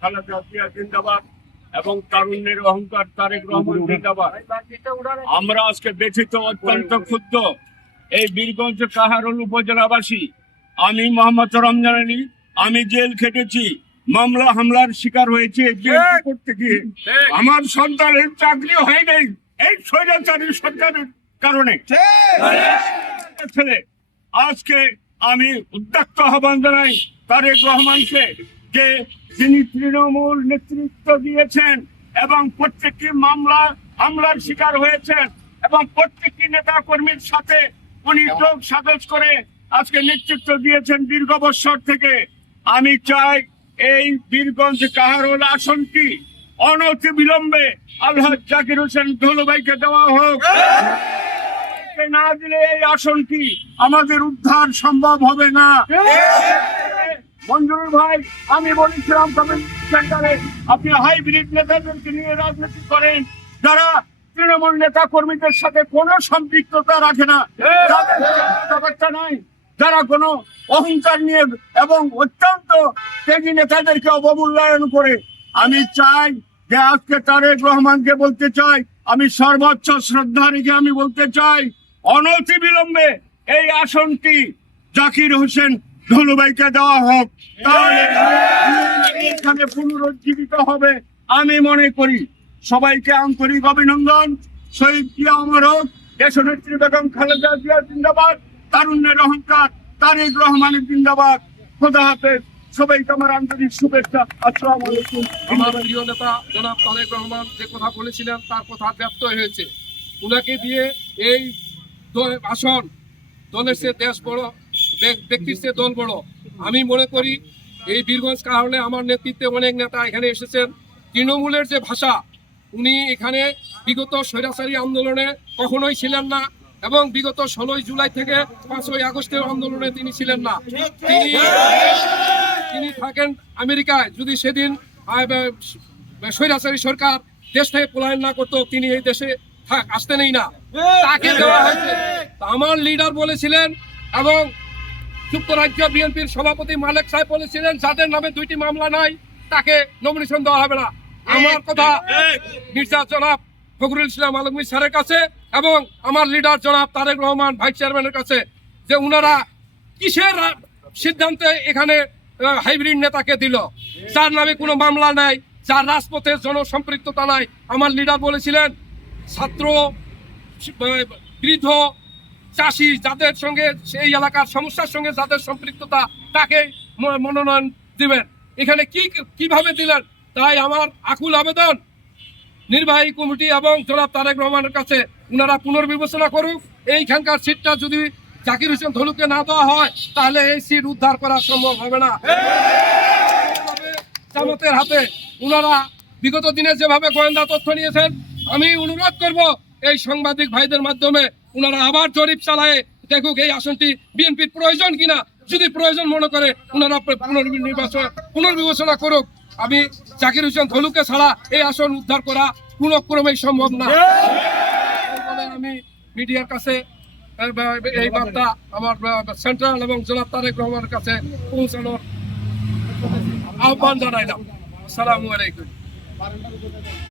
খালেদা জিয়া জিন্দাবাদ এবং তারুণ্যের অহংকার তারেক রহমান জিন্দাবাদ। আমরা আজকে ব্যথিত অত্যন্ত এই বীরগঞ্জ কাহারুল উপজেলাবাসী। আমি মোহাম্মদ রমজান আলী আমি জেল খেটেছি মামলা হামলার শিকার হয়েছে করতে গিয়ে আমার সন্তানের চাকরি হয় নাই এই স্বৈরাচারী সন্তানের কারণে। ছেলে আজকে আমি উদ্যাক্ত আহ্বান জানাই তারেক রহমানকে। যে যিনি তৃণমূল নেতৃত্ব দিয়েছেন এবং প্রত্যেকটি মামলা হামলার শিকার হয়েছেন এবং প্রত্যেকটি নেতা কর্মীর সাথে উনি যোগ সাজস করে আজকে নেতৃত্ব দিয়েছেন দীর্ঘ বৎসর থেকে। আমি চাই এই বীরগঞ্জ কাহারোল আসনটি অনতি বিলম্বে আল্লাহ জাকির হোসেন ধুলুভাইকে দেওয়া হোক। না দিলে এই আসনটি আমাদের উদ্ধার সম্ভব হবে না। মঞ্জুর ভাই, আমি বলেছিলাম কমিউনিটি সেন্টারে আপনি হাইব্রিড নেতাদেরকে নিয়ে রাজনীতি করেন। যারা তৃণমূল নেতা কর্মীদের সাথে কোনো সম্পৃক্ততা রাখে না কথাবার্তা নাই। যারা কোনো অহংকার নিয়ে এবং অত্যন্ত তেজি নেতাদেরকে অবমূল্যায়ন করে, আমি চাই যে আজকে তারেক রহমানকে বলতে চাই, আমি সর্বোচ্চ শ্রদ্ধা রেখে আমি বলতে চাই অনতি বিলম্বে এই আসনটি জাকির হোসেন ধুলুভাইকে দেওয়া হোক এখানে পুনরুজ্জীবিত হবে, আমি মনে করি। সবাইকে আন্তরিক অভিনন্দন। শহীদ জিয়া অমর হোক বেগম খালেদা জিয়া জিন্দাবাদ, তারুণ্যের অহংকার, তারেক রহমানের জিন্দাবাদ। খোদা হাফেজ আমার শুভেচ্ছা। আমার প্রিয় নেতা রহমান যে কথা বলেছিলেন, তার কথা ব্যর্থ হয়েছে। উনাকে দিয়ে এই দেশ বড় ব্যক্তির সে দল বড়। আমি মনে করি এই বীরগঞ্জ কারণে আমার নেতৃত্বে অনেক নেতা এখানে এসেছেন। তৃণমূলের যে ভাষা, উনি এখানে বিগত স্বৈরাচারী আন্দোলনে কখনোই ছিলেন না এবং বিগত ষোলোই জুলাই থেকে পাঁচই আগস্টের আন্দোলনে তিনি ছিলেন না। তিনি তিনি থাকেন আমেরিকায়। যদি সেদিন স্বৈরাচারী সরকার দেশ থেকে পলায়ন না করতো, তিনি এই দেশে থাক আসতেনই না। তাকে দেওয়া হয়েছে। আমার লিডার বলেছিলেন এবং যুক্তরাজ্য বিএনপির সভাপতি মালেক সাহেব বলেছিলেন যাদের নামে দুইটি মামলা নাই তাকে নমিনেশন দেওয়া হবে না। আমার কথা মির্জা জনাব ফখরুল ইসলাম আলমী স্যারের কাছে এবং আমার লিডার জনাব তারেক রহমান ভাইস চেয়ারম্যানের কাছে যে উনারা কিসের সিদ্ধান্তে এখানে হাইব্রিড নেতাকে দিল? যার নামে কোনো মামলা নাই যার রাজপথে জনসম্পৃক্ততা নাই। আমার লিডার বলেছিলেন ছাত্র বৃদ্ধ চাষি যাদের সঙ্গে, সেই এলাকার সমস্যার সঙ্গে যাদের সম্পৃক্ততা, তাকে মনোনয়ন দিবেন। এখানে কি, কীভাবে দিলেন? তাই আমার আকুল আবেদন। নির্বাহী কমিটি এবং জনাব তারেক রহমানের কাছে উনারা পুনর্বিবেচনা করুক। এইখানকার সিটটা যদি জাকির হোসেন ধলুকে না দেওয়া হয়, তাহলে এই সিট উদ্ধার করা সম্ভব হবে না। জামাতের হাতে উনারা বিগত দিনে যেভাবে গোয়েন্দা তথ্য নিয়েছেন, আমি অনুরোধ করব এই সাংবাদিক ভাইদের মাধ্যমে উনারা আবার জরিপ চালায়, দেখুক এই আসনটি বিএনপির প্রয়োজন কিনা। যদি প্রয়োজন মনে করে উনারা পুনর্নির্বাচন পুনর্বিবেচনা করুক। আমি জাকির হোসেন ধলুকে ছাড়া এই আসন উদ্ধার করা কোনো ক্রমেই সম্ভব না। আমি মিডিয়ার কাছে, এই বার্তা আমার সেন্ট্রাল এবং জনাব তারেক রহমানের কাছে পৌঁছানোর আহ্বান জানাইলাম। আসসালামু আলাইকুম।